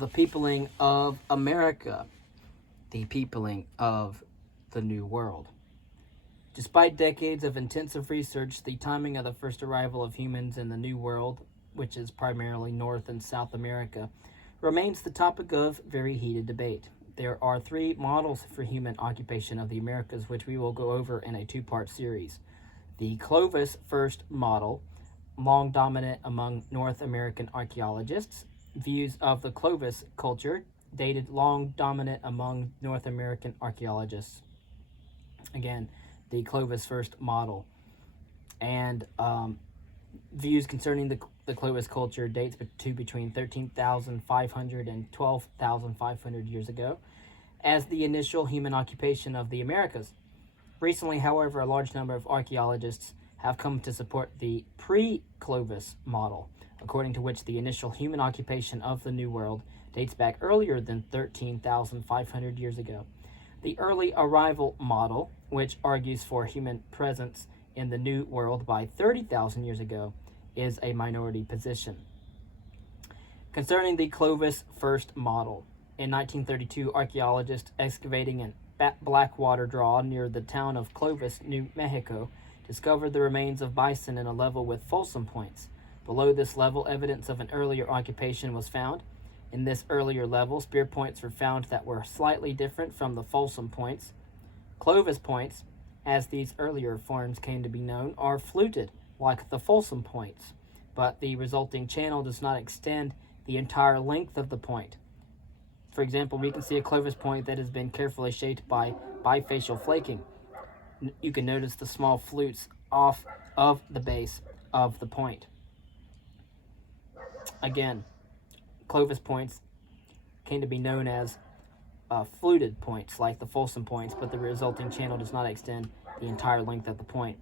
The peopling of America, the peopling of the New World. Despite decades of intensive research, the timing of the first arrival of humans in the New World, which is primarily North and South America, remains the topic of very heated debate. There are three models for human occupation of the Americas, which we will go over in a two-part series. The Clovis first model, long dominant among North American archaeologists. Views of the Clovis culture, dated long dominant among North American archaeologists. Again, the Clovis first model. And views concerning the Clovis culture dates to between 13,500 and 12,500 years ago as the initial human occupation of the Americas. Recently, however, a large number of archaeologists have come to support the pre-Clovis model, according to which the initial human occupation of the New World dates back earlier than 13,500 years ago. The early arrival model, which argues for human presence in the New World by 30,000 years ago, is a minority position. Concerning the Clovis first model, in 1932, archaeologists excavating in Blackwater Draw near the town of Clovis, New Mexico, discovered the remains of bison in a level with Folsom points. Below this level, evidence of an earlier occupation was found. In this earlier level, spear points were found that were slightly different from the Folsom points. Clovis points, as these earlier forms came to be known, are fluted like the Folsom points, but the resulting channel does not extend the entire length of the point. For example, we can see a Clovis point that has been carefully shaped by bifacial flaking. You can notice the small flutes off of the base of the point. Again, Clovis points came to be known as fluted points, like the Folsom points, but the resulting channel does not extend the entire length of the point.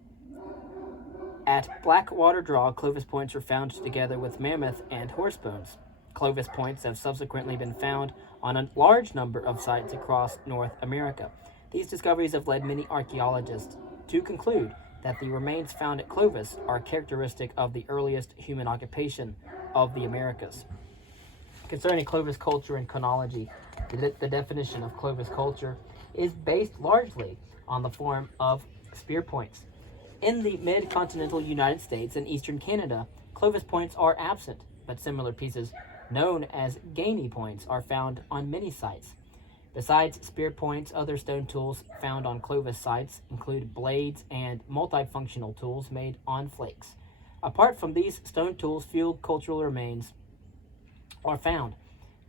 At Blackwater Draw, Clovis points were found together with mammoth and horse bones. Clovis points have subsequently been found on a large number of sites across North America. These discoveries have led many archaeologists to conclude that the remains found at Clovis are characteristic of the earliest human occupation of the Americas. Concerning Clovis culture and chronology, the definition of Clovis culture is based largely on the form of spear points. In the mid-continental United States and eastern Canada, Clovis points are absent, but similar pieces known as gainy points are found on many sites. Besides spear points, other stone tools found on Clovis sites include blades and multifunctional tools made on flakes. Apart from these stone tools, few cultural remains are found.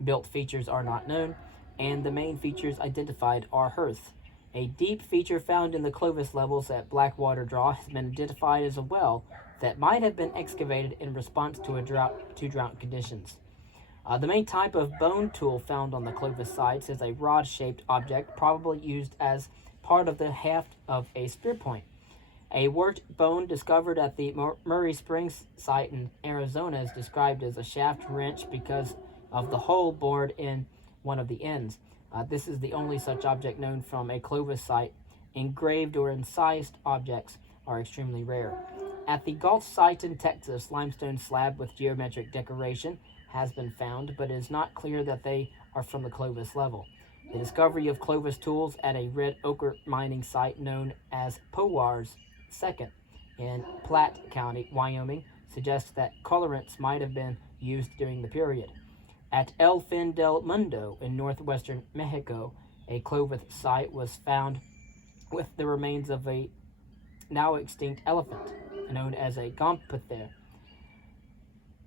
Built features are not known, and the main features identified are hearths. A deep feature found in the Clovis levels at Blackwater Draw has been identified as a well that might have been excavated in response to drought conditions. The main type of bone tool found on the Clovis sites is a rod-shaped object, probably used as part of the haft of a spear point. A worked bone discovered at the Murray Springs site in Arizona is described as a shaft wrench because of the hole bored in one of the ends. This is the only such object known from a Clovis site. Engraved or incised objects are extremely rare. At the Galt site in Texas, limestone slab with geometric decoration has been found, but it is not clear that they are from the Clovis level. The discovery of Clovis tools at a red ochre mining site known as Powers II in Platte County, Wyoming, suggests that colorants might have been used during the period. At El Fin del Mundo in northwestern Mexico, a Clovis site was found with the remains of a now extinct elephant, known as a Gomphothere.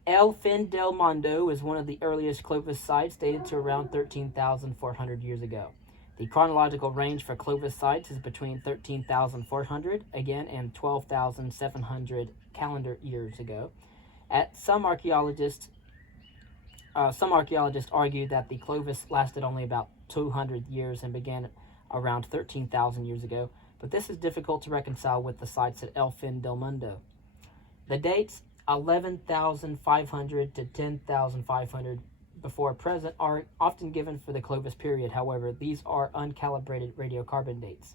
El Fin del Mundo is one of the earliest Clovis sites, dated to around 13,400 years ago. The chronological range for Clovis sites is between 13,400 again and 12,700 calendar years ago. Some archaeologists argue that the Clovis lasted only about 200 years and began around 13,000 years ago, but this is difficult to reconcile with the sites at El Fin del Mundo. The dates 11,500 to 10,500 before present are often given for the Clovis period. However, these are uncalibrated radiocarbon dates.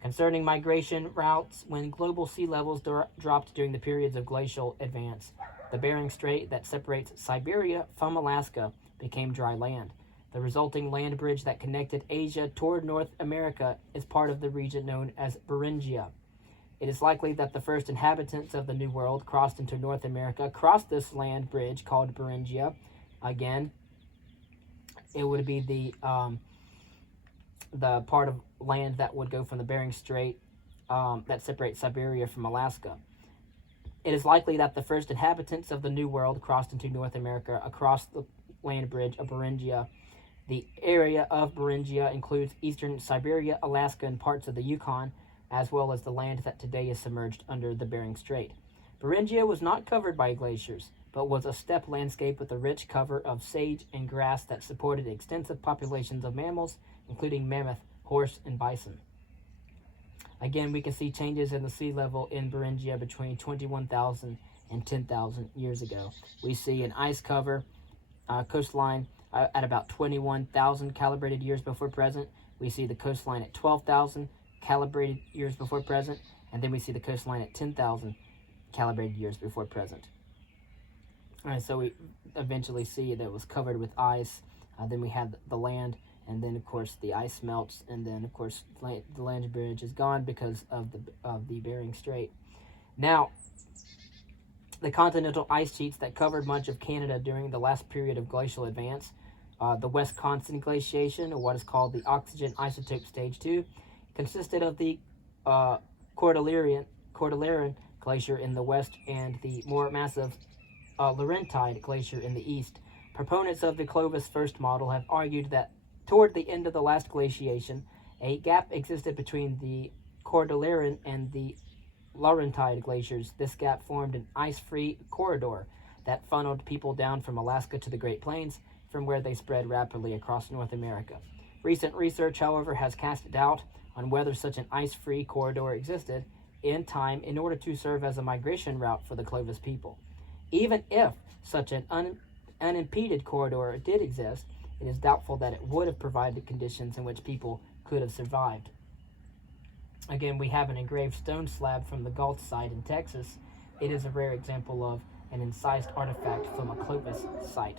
Concerning migration routes, when global sea levels dropped during the periods of glacial advance, The Bering Strait that separates Siberia from Alaska became dry land. The resulting land bridge that connected Asia toward North America is part of the region known as Beringia. It is likely that the first inhabitants of the New World crossed into North America across this land bridge called Beringia. Again, it would be the part of land that would go from the Bering Strait that separates Siberia from Alaska. It is likely that the first inhabitants of the New World crossed into North America across the land bridge of Beringia. The area of Beringia includes eastern Siberia, Alaska, and parts of the Yukon, as well as the land that today is submerged under the Bering Strait. Beringia was not covered by glaciers, but was a steppe landscape with a rich cover of sage and grass that supported extensive populations of mammals, including mammoth, horse, and bison. Again, we can see changes in the sea level in Beringia between 21,000 and 10,000 years ago. We see an ice cover coastline at about 21,000 calibrated years before present. We see the coastline at 12,000 calibrated years before present, and then we see the coastline at 10,000 calibrated years before present. All right, so we eventually see that it was covered with ice. Then we had the land, and then of course the ice melts, and then of course the land bridge is gone because of the Bering Strait. Now, the continental ice sheets that covered much of Canada during the last period of glacial advance, the Wisconsin glaciation, or what is called the oxygen isotope stage 2, consisted of the Cordilleran Glacier in the west and the more massive Laurentide Glacier in the east. Proponents of the Clovis first model have argued that toward the end of the last glaciation, a gap existed between the Cordilleran and the Laurentide glaciers. This gap formed an ice-free corridor that funneled people down from Alaska to the Great Plains, from where they spread rapidly across North America. Recent research, however, has cast doubt on whether such an ice-free corridor existed in time in order to serve as a migration route for the Clovis people. Even if such an unimpeded corridor did exist, it is doubtful that it would have provided conditions in which people could have survived. Again, we have an engraved stone slab from the Galt site in Texas. It is a rare example of an incised artifact from a Clovis site.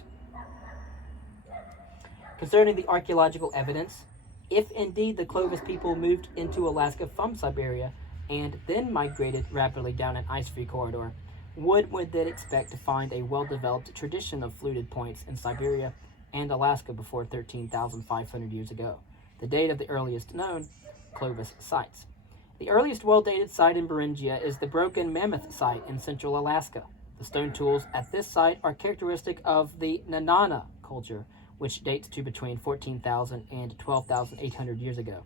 Concerning the archaeological evidence, if indeed the Clovis people moved into Alaska from Siberia and then migrated rapidly down an ice-free corridor, would then expect to find a well-developed tradition of fluted points in Siberia and Alaska before 13,500 years ago, the date of the earliest known Clovis sites. The earliest well-dated site in Beringia is the Broken Mammoth site in central Alaska. The stone tools at this site are characteristic of the Nenana culture, which dates to between 14,000 and 12,800 years ago.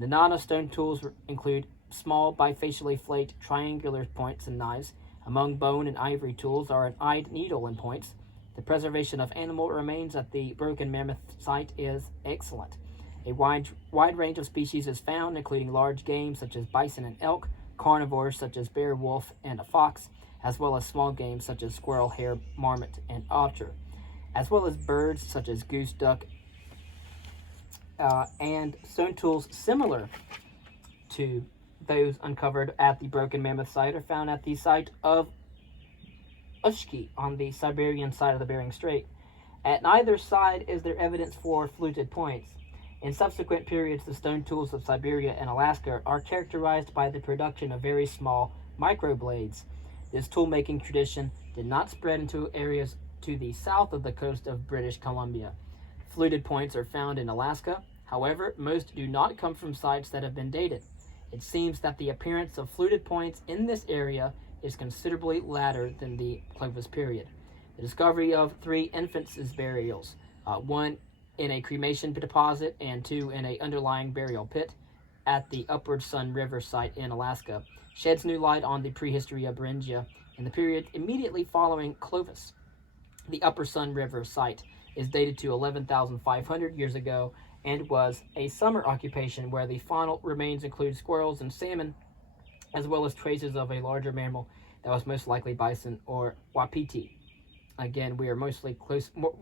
Nenana stone tools include small bifacially flaked triangular points and knives. Among bone and ivory tools are an eyed needle and points. The preservation of animal remains at the Broken Mammoth site is excellent. A wide range of species is found, including large game such as bison and elk, carnivores such as bear, wolf, and a fox, as well as small game such as squirrel, hare, marmot, and otter, as well as birds such as goose, duck, and stone tools similar to those uncovered at the Broken Mammoth site are found at the site of Ushki on the Siberian side of the Bering Strait. At neither side is there evidence for fluted points. In subsequent periods, the stone tools of Siberia and Alaska are characterized by the production of very small microblades. This tool-making tradition did not spread into areas to the south of the coast of British Columbia. Fluted points are found in Alaska. However, most do not come from sites that have been dated. It seems that the appearance of fluted points in this area is considerably later than the Clovis period. The discovery of 3 infants' burials, one in a cremation deposit and 2 in an underlying burial pit at the Upward Sun River site in Alaska, sheds new light on the prehistory of Beringia in the period immediately following Clovis. The Upper Sun River site is dated to 11,500 years ago and was a summer occupation where the faunal remains include squirrels and salmon, as well as traces of a larger mammal that was most likely bison or wapiti. Again, we are mostly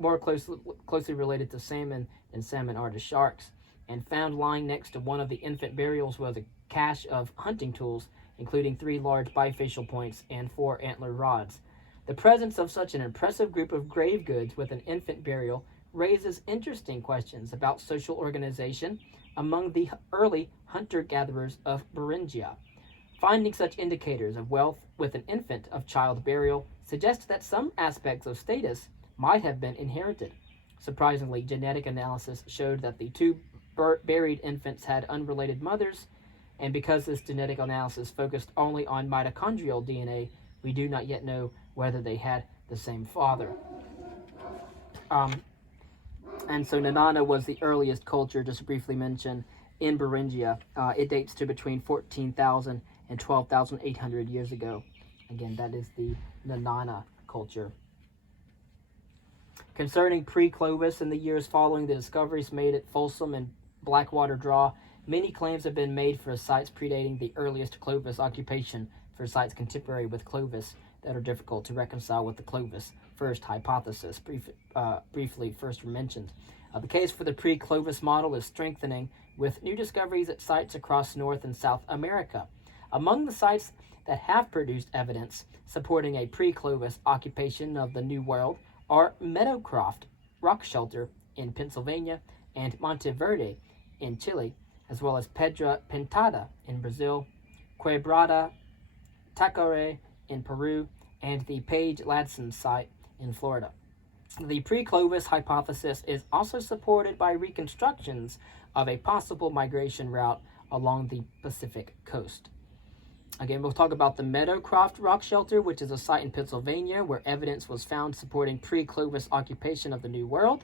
more closely related to salmon than salmon are to sharks. And found lying next to one of the infant burials was a cache of hunting tools, including 3 large bifacial points and 4 antler rods. The presence of such an impressive group of grave goods with an infant burial raises interesting questions about social organization among the early hunter-gatherers of Beringia. Finding such indicators of wealth with an infant of child burial suggests that some aspects of status might have been inherited. Surprisingly, genetic analysis showed that the two buried infants had unrelated mothers, and because this genetic analysis focused only on mitochondrial DNA, we do not yet know whether they had the same father. And so Nenana was the earliest culture, just to briefly mention, in Beringia. It dates to between 14,000 and 12,800 years ago. Again, that is the Nenana culture. Concerning pre-Clovis in the years following the discoveries made at Folsom and Blackwater Draw, many claims have been made for sites predating the earliest Clovis occupation for sites contemporary with Clovis that are difficult to reconcile with the Clovis first hypothesis, briefly first mentioned. The case for the pre-Clovis model is strengthening with new discoveries at sites across North and South America. Among the sites that have produced evidence supporting a pre-Clovis occupation of the New World are Meadowcroft Rock Shelter in Pennsylvania and Monteverde in Chile, as well as Pedra Pintada in Brazil, Quebrada Taquare in Peru, and the Page-Ladson site in Florida. The pre-Clovis hypothesis is also supported by reconstructions of a possible migration route along the Pacific coast. Again, we'll talk about the Meadowcroft Rock Shelter, which is a site in Pennsylvania where evidence was found supporting pre-Clovis occupation of the New World.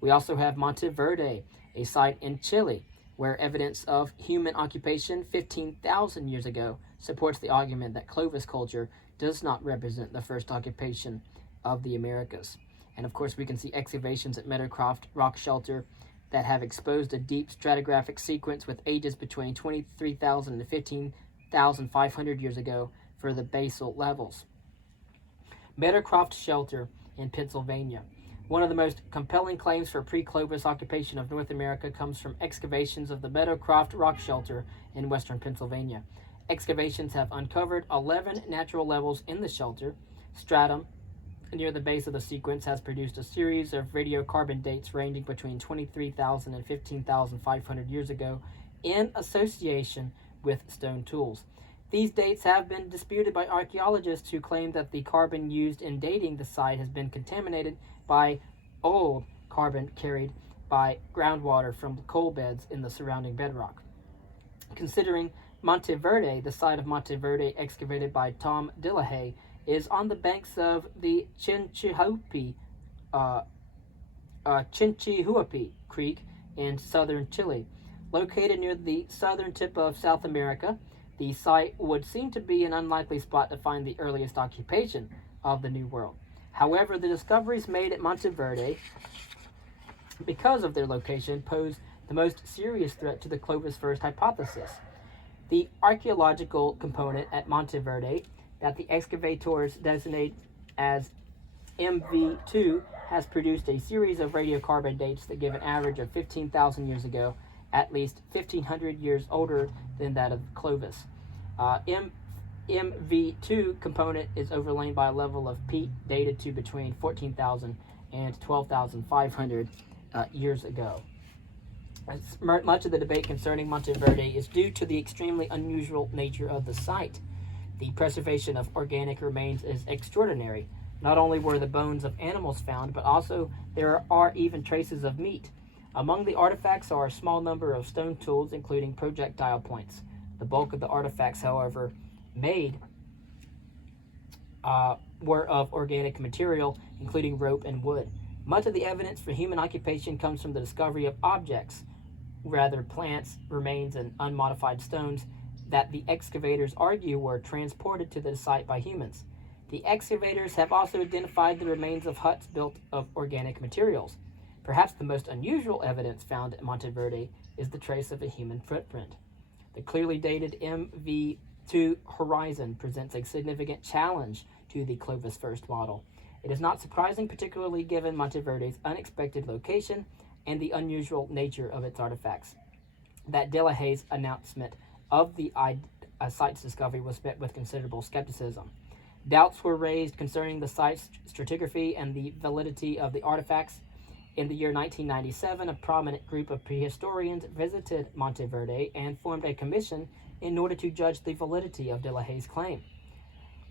We also have Monteverde, a site in Chile, where evidence of human occupation 15,000 years ago supports the argument that Clovis culture does not represent the first occupation of the Americas. And of course, we can see excavations at Meadowcroft Rock Shelter that have exposed a deep stratigraphic sequence with ages between 23,000 and 15,500 years ago for the basal levels. Meadowcroft Shelter in Pennsylvania. One of the most compelling claims for pre-Clovis occupation of North America comes from excavations of the Meadowcroft Rock Shelter in western Pennsylvania. Excavations have uncovered 11 natural levels in the shelter. Stratum near the base of the sequence has produced a series of radiocarbon dates ranging between 23,000 and 15,500 years ago in association with stone tools. These dates have been disputed by archaeologists who claim that the carbon used in dating the site has been contaminated by old carbon carried by groundwater from the coal beds in the surrounding bedrock. Considering Monteverde, the site of Monteverde excavated by Tom Dillahay, is on the banks of the Chinchihuapi Creek in southern Chile. Located near the southern tip of South America, the site would seem to be an unlikely spot to find the earliest occupation of the New World. However, the discoveries made at Monteverde, because of their location, pose the most serious threat to the Clovis first hypothesis. The archaeological component at Monteverde that the excavators designate as MV2 has produced a series of radiocarbon dates that give an average of 15,000 years ago, at least 1,500 years older than that of Clovis. MV2 component is overlain by a level of peat dated to between 14,000 and 12,500 years ago. Much of the debate concerning Monteverde is due to the extremely unusual nature of the site. The preservation of organic remains is extraordinary. Not only were the bones of animals found, but also there are even traces of meat. Among the artifacts are a small number of stone tools, including projectile points. The bulk of the artifacts, however, made were of organic material, including rope and wood. Much of the evidence for human occupation comes from the discovery of objects, rather plants, remains, and unmodified stones that the excavators argue were transported to the site by humans. The excavators have also identified the remains of huts built of organic materials. Perhaps the most unusual evidence found at Monteverde is the trace of a human footprint. The clearly dated MV2 horizon presents a significant challenge to the Clovis first model. It is not surprising, particularly given Monteverde's unexpected location and the unusual nature of its artifacts, that Dillahay's announcement of the site's discovery was met with considerable skepticism. Doubts were raised concerning the site's stratigraphy and the validity of the artifacts. In the year 1997, a prominent group of prehistorians visited Monteverde and formed a commission in order to judge the validity of De La Haye's claim.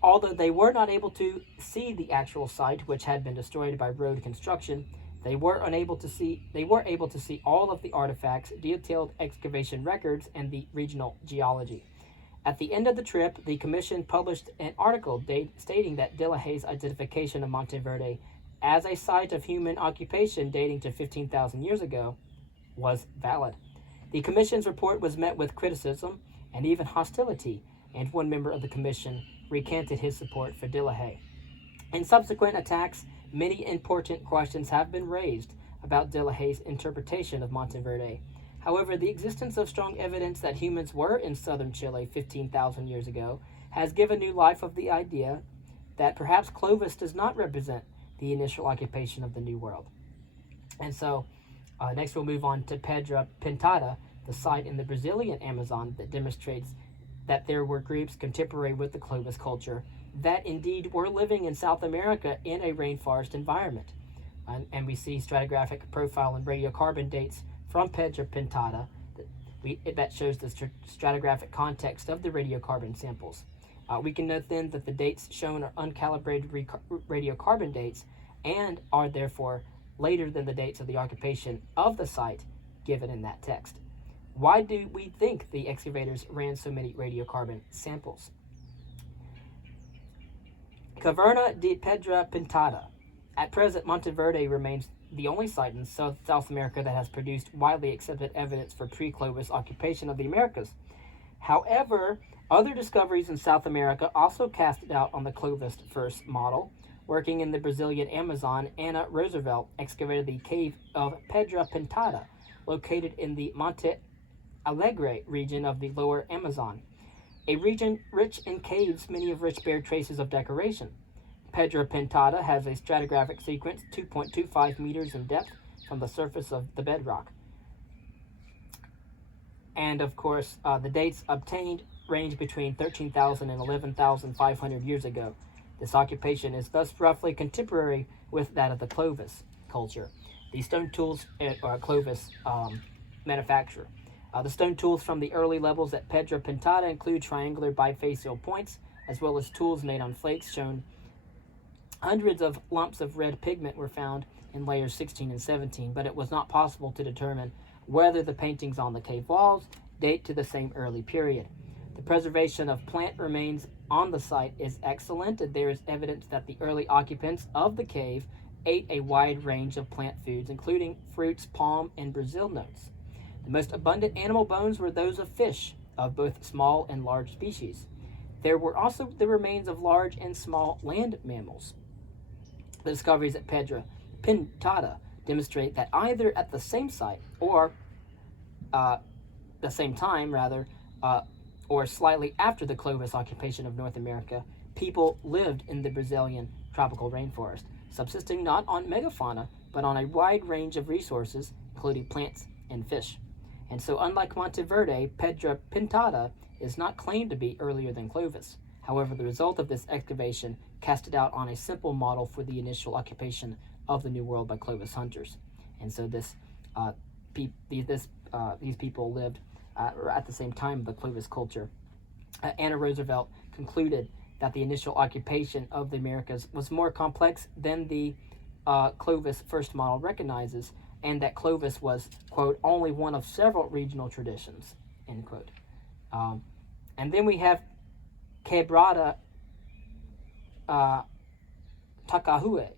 Although they were not able to see the actual site, which had been destroyed by road construction, they were able to see all of the artifacts, detailed excavation records, and the regional geology. At the end of the trip, the commission published an article stating that De La Haye's identification of Monteverde as a site of human occupation dating to 15,000 years ago was valid. The commission's report was met with criticism and even hostility, and one member of the commission recanted his support for De La Haye. In subsequent attacks, many important questions have been raised about De La Haye's interpretation of Monteverde. However, the existence of strong evidence that humans were in southern Chile 15,000 years ago has given new life of the idea that perhaps Clovis does not represent the initial occupation of the New World. And so, next we'll move on to Pedra Pintada, the site in the Brazilian Amazon that demonstrates that there were groups contemporary with the Clovis culture that indeed were living in South America in a rainforest environment. And we see stratigraphic profile and radiocarbon dates from Pedra Pintada that shows the stratigraphic context of the radiocarbon samples. We can note then that the dates shown are uncalibrated radiocarbon dates and are therefore later than the dates of the occupation of the site given in that text. Why do we think the excavators ran so many radiocarbon samples? Caverna de Pedra Pintada. At present, Monteverde remains the only site in South America that has produced widely accepted evidence for pre-Clovis occupation of the Americas. However, other discoveries in South America also cast doubt on the Clovis first model. Working in the Brazilian Amazon, Ana Roosevelt excavated the cave of Pedra Pintada, located in the Monte Alegre region of the lower Amazon, a region rich in caves, many of which bear traces of decoration. Pedra Pintada has a stratigraphic sequence 2.25 meters in depth from the surface of the bedrock. And of course, the dates obtained range between 13,000 and 11,500 years ago. This occupation is thus roughly contemporary with that of the Clovis culture. The stone tools Clovis manufacture. The stone tools from the early levels at Pedra Pintada include triangular bifacial points, as well as tools made on flakes shown. Hundreds of lumps of red pigment were found in layers 16 and 17, but it was not possible to determine whether the paintings on the cave walls date to the same early period. The preservation of plant remains on the site is excellent, and there is evidence that the early occupants of the cave ate a wide range of plant foods, including fruits, palm, and Brazil nuts. The most abundant animal bones were those of fish, of both small and large species. There were also the remains of large and small land mammals. The discoveries at Pedra Pintada demonstrate that either at the same site or the same time, or slightly after the Clovis occupation of North America, people lived in the Brazilian tropical rainforest, subsisting not on megafauna, but on a wide range of resources, including plants and fish. And so, unlike Monteverde, Pedra Pintada is not claimed to be earlier than Clovis. However, the result of this excavation cast doubt on a simple model for the initial occupation of the New World by Clovis hunters. And so these people lived at the same time of the Clovis culture. Ana Roosevelt concluded that the initial occupation of the Americas was more complex than the Clovis first model recognizes, and that Clovis was, quote, only one of several regional traditions, end quote. And then we have Quebrada Takahue.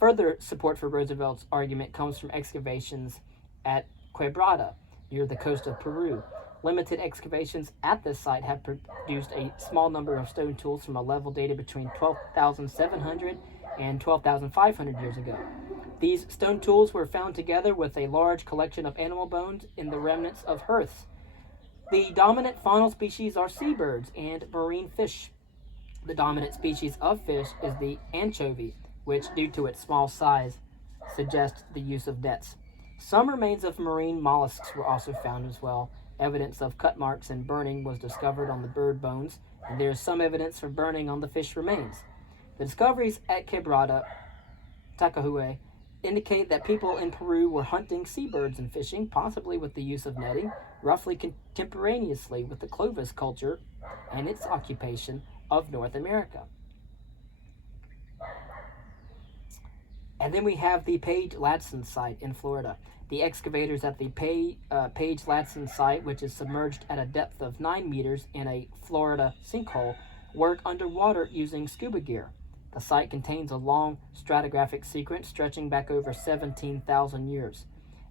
Further support for Roosevelt's argument comes from excavations at Quebrada, near the coast of Peru. Limited excavations at this site have produced a small number of stone tools from a level dated between 12,700 and 12,500 years ago. These stone tools were found together with a large collection of animal bones in the remnants of hearths. The dominant faunal species are seabirds and marine fish. The dominant species of fish is the anchovy, which, due to its small size, suggests the use of nets. Some remains of marine mollusks were also found as well. Evidence of cut marks and burning was discovered on the bird bones, and there is some evidence for burning on the fish remains. The discoveries at Quebrada Tacahue indicate that people in Peru were hunting seabirds and fishing, possibly with the use of netting, roughly contemporaneously with the Clovis culture and its occupation of North America. And then we have the Page-Ladson site in Florida. The excavators at the Page-Ladson site, which is submerged at a depth of 9 meters in a Florida sinkhole, work underwater using scuba gear. The site contains a long stratigraphic sequence stretching back over 17,000 years.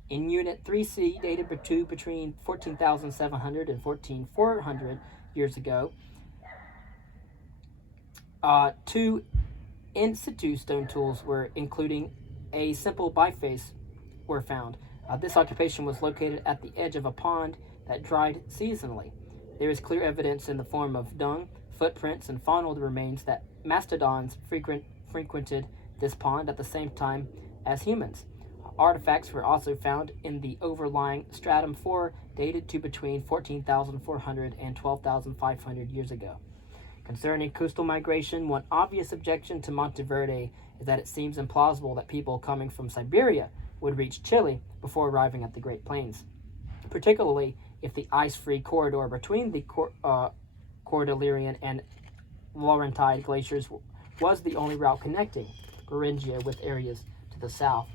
In Unit 3C, dated between 14,700 and 14,400 years ago, 2 in situ stone tools including a simple biface, were found. This occupation was located at the edge of a pond that dried seasonally. There is clear evidence in the form of dung, footprints, and faunal remains that mastodons frequented this pond at the same time as humans. Artifacts were also found in the overlying stratum 4, dated to between 14,400 and 12,500 years ago. Concerning coastal migration, one obvious objection to Monteverde is that it seems implausible that people coming from Siberia would reach Chile before arriving at the Great Plains, particularly if the ice-free corridor between the Cordilleran and Laurentide glaciers was the only route connecting Beringia with areas to the south.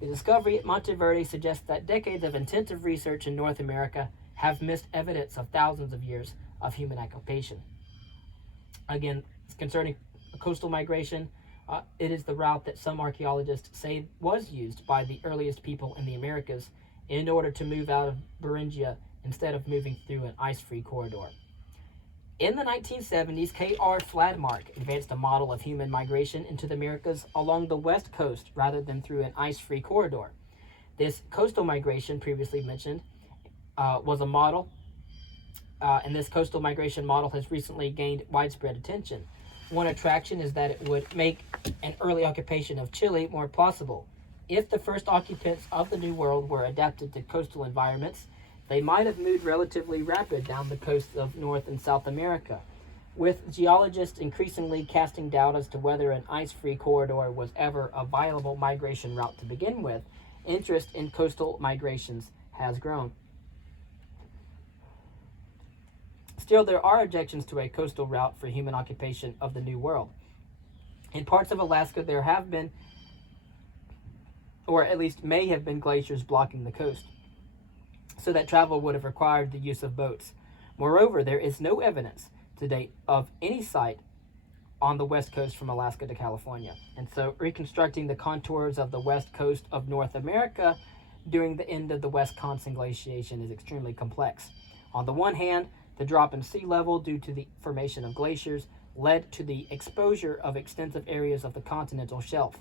The discovery at Monteverde suggests that decades of intensive research in North America have missed evidence of thousands of years of human occupation. Again, concerning coastal migration, it is the route that some archaeologists say was used by the earliest people in the Americas in order to move out of Beringia instead of moving through an ice-free corridor. In the 1970s, K.R. Fladmark advanced a model of human migration into the Americas along the west coast rather than through an ice-free corridor. This coastal migration, previously mentioned, was a model, and this coastal migration model has recently gained widespread attention. One attraction is that it would make an early occupation of Chile more plausible. If the first occupants of the New World were adapted to coastal environments, they might have moved relatively rapid down the coasts of North and South America. With geologists increasingly casting doubt as to whether an ice-free corridor was ever a viable migration route to begin with, interest in coastal migrations has grown. Still, there are objections to a coastal route for human occupation of the New World. In parts of Alaska, there have been, or at least may have been, glaciers blocking the coast, so that travel would have required the use of boats. Moreover, there is no evidence to date of any site on the west coast from Alaska to California. And so reconstructing the contours of the west coast of North America during the end of the Wisconsin glaciation is extremely complex. On the one hand, the drop in sea level due to the formation of glaciers led to the exposure of extensive areas of the continental shelf.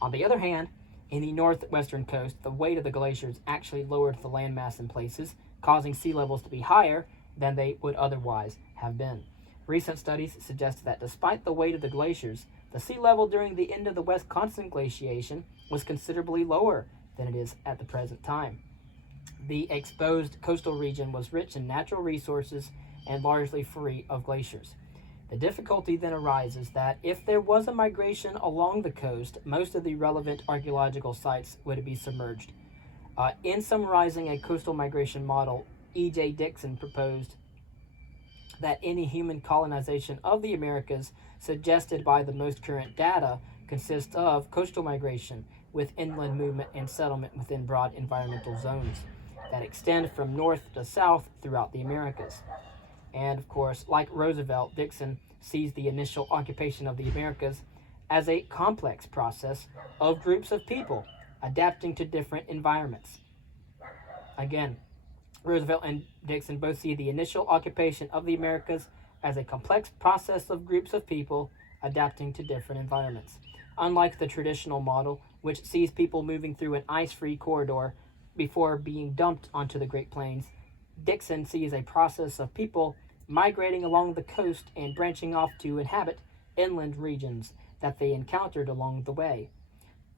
On the other hand, in the northwestern coast, the weight of the glaciers actually lowered the landmass in places, causing sea levels to be higher than they would otherwise have been. Recent studies suggest that despite the weight of the glaciers, the sea level during the end of the Wisconsin glaciation was considerably lower than it is at the present time. The exposed coastal region was rich in natural resources and largely free of glaciers. The difficulty then arises that if there was a migration along the coast, most of the relevant archaeological sites would be submerged. In summarizing a coastal migration model, E.J. Dixon proposed that any human colonization of the Americas suggested by the most current data consists of coastal migration with inland movement and settlement within broad environmental zones that extend from north to south throughout the Americas. And of course, like Roosevelt, Dixon sees the initial occupation of the Americas as a complex process of groups of people adapting to different environments. Again, Roosevelt and Dixon both see the initial occupation of the Americas as a complex process of groups of people adapting to different environments. Unlike the traditional model, which sees people moving through an ice-free corridor before being dumped onto the Great Plains, Dixon sees a process of people migrating along the coast and branching off to inhabit inland regions that they encountered along the way.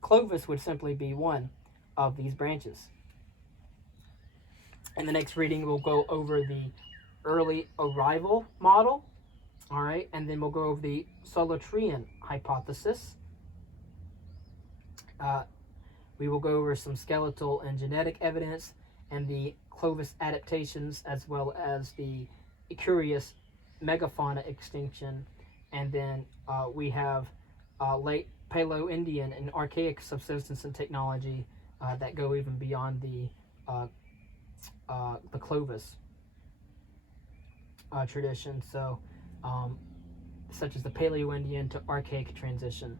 Clovis would simply be one of these branches. In the next reading, we'll go over the early arrival model All right, and then we'll go over the Solutrean hypothesis. We will go over some skeletal and genetic evidence and the Clovis adaptations, as well as the curious megafauna extinction. And then we have late Paleo-Indian and archaic subsistence and technology that go even beyond the Clovis tradition. So, such as the Paleo-Indian to archaic transition.